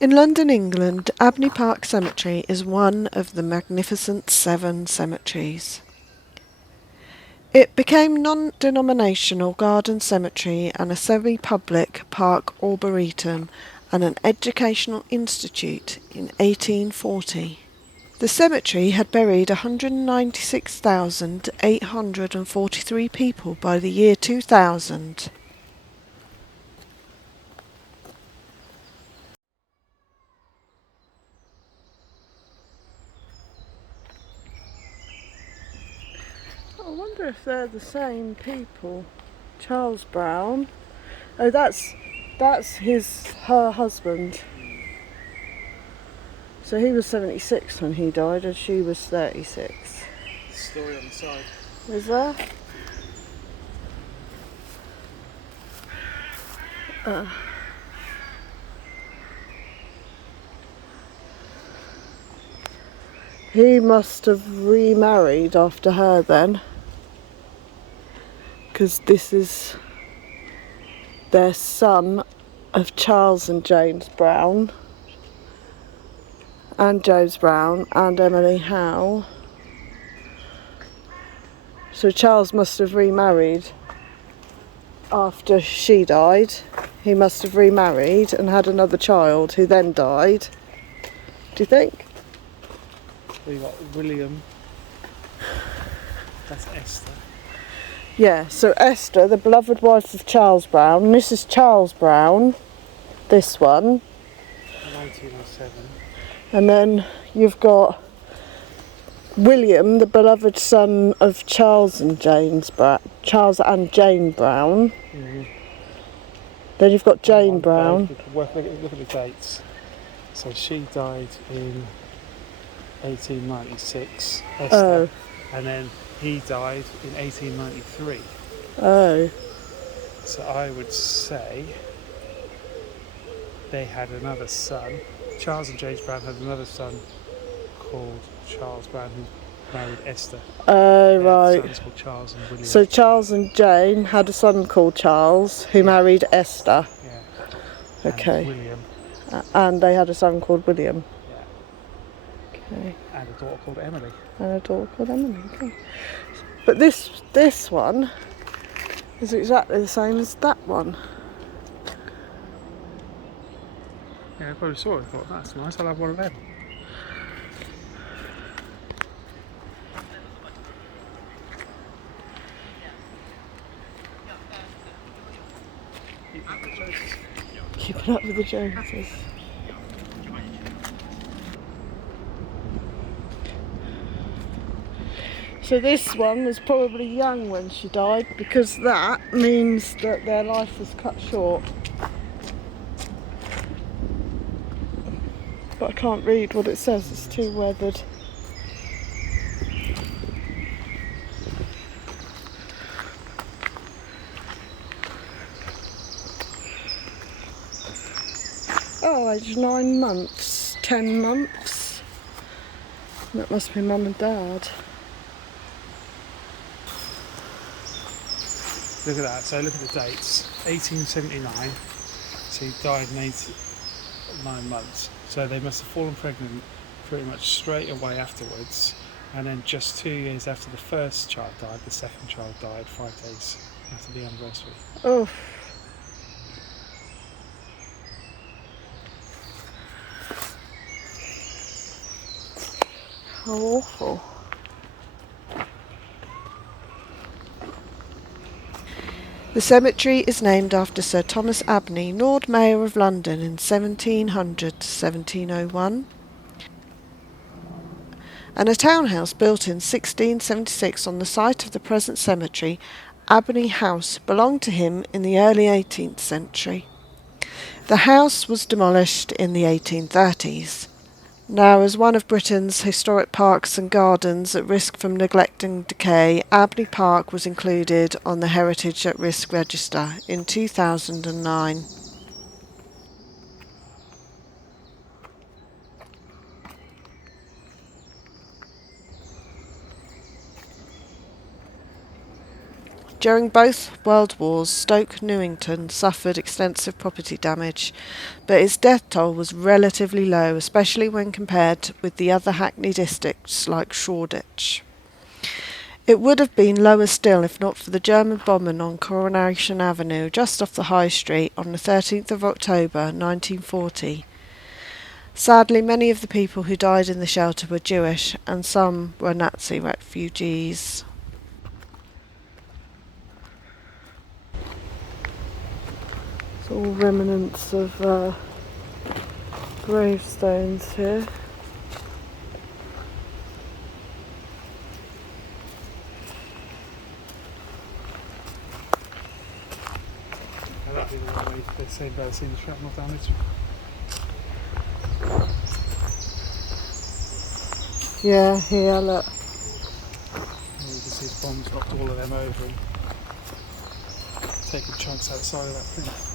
In London, England, Abney Park Cemetery is one of the magnificent 7 cemeteries. It became non-denominational garden cemetery and a semi-public park arboretum and an educational institute in 1840. The cemetery had buried 196,843 people by the year 2000. I wonder if they're the same people. Charles Brown. Oh, that's her husband. So he was 76 when he died and she was 36. Story on the side. Is there? He must have remarried after her then, because this is their son of Charles and James Brown, and James Brown and Emily Howe. So Charles must have remarried after she died. He must have remarried and had another child who then died. Do you think? We got William. That's Esther. Yeah, so Esther, the beloved wife of Charles Brown, Mrs. Charles Brown, this one. 1907. And then you've got William, the beloved son of Charles and Jane Brown. Mm-hmm. Then you've got Jane Brown. Look at the dates. So she died in 1896, Esther, Oh. and then he died in 1893. Oh. So I would say they had another son. Charles and James Brown had another son called Charles Brown who married Esther. Oh, right. Sons called Charles and William. So Charles and Jane had a son called Charles who married Esther. Yeah. Okay. And William. And they had a son called William. Yeah. Okay. And a daughter called Emily. And a daughter called Emily. Okay. But this one is exactly the same as that one. Yeah, I probably saw it and thought, that's nice, I'll have one of them. Keeping up with the Joneses. So this one was probably young when she died, because that means that their life was cut short. But I can't read what it says, it's too weathered. Oh, age 9 months, 10 months. That must be Mum and Dad. Look at that, so look at the dates. 1879, so he died in 9 months. So they must have fallen pregnant pretty much straight away afterwards. And then just 2 years after the first child died, the second child died 5 days after the anniversary. Oh. How awful. The cemetery is named after Sir Thomas Abney, Lord Mayor of London in 1700 to 1701, and a townhouse built in 1676 on the site of the present cemetery, Abney House, belonged to him in the early 18th century. The house was demolished in the 1830s. Now, as one of Britain's historic parks and gardens at risk from neglect and decay, Abney Park was included on the Heritage at Risk Register in 2009. During both World Wars, Stoke Newington suffered extensive property damage, but its death toll was relatively low, especially when compared with the other Hackney districts like Shoreditch. It would have been lower still if not for the German bombing on Coronation Avenue, just off the High Street, on the 13th of October 1940. Sadly, many of the people who died in the shelter were Jewish, and some were Nazi refugees. It's all remnants of gravestones here. That'd be the way they say about seeing the shrapnel damage. Yeah, here, look. And you can see the bombs knocked all of them over and taken chunks outside of that thing.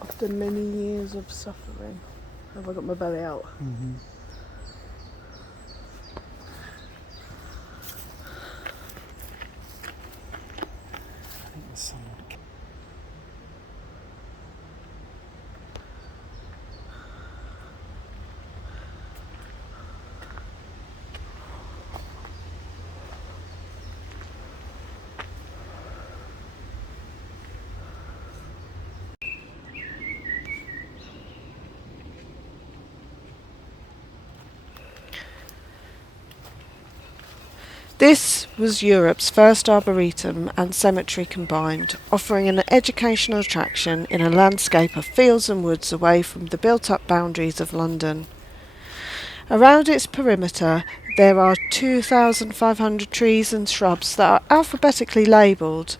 After many years of suffering. Have I got my belly out? Mm-hmm. I think there's someone. This was Europe's first arboretum and cemetery combined, offering an educational attraction in a landscape of fields and woods away from the built-up boundaries of London. Around its perimeter there are 2,500 trees and shrubs that are alphabetically labelled.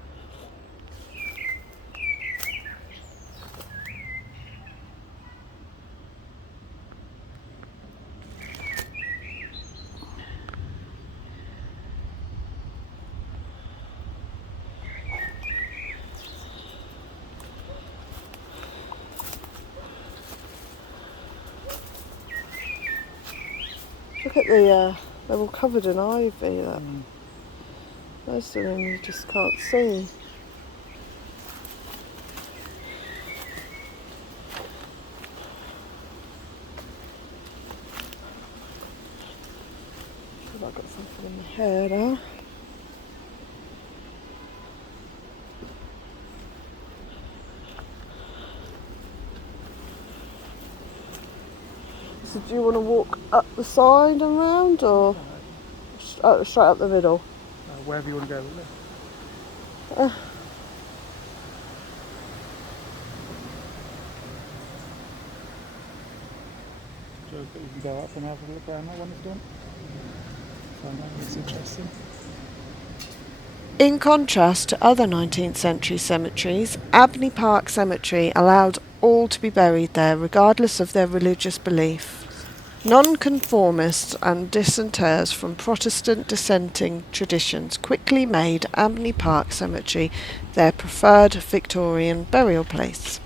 Look at they're all covered in ivy. Most of them you just can't see. I've got something in my hair now. So do you want to walk up the side and round, or straight up the middle? Wherever you want to go with it. You can go up and have a look around that one if you want. Find out if it's interesting. In contrast to other 19th century cemeteries, Abney Park Cemetery allowed all to be buried there regardless of their religious belief. Non-conformists and dissenters from Protestant dissenting traditions quickly made Abney Park Cemetery their preferred Victorian burial place.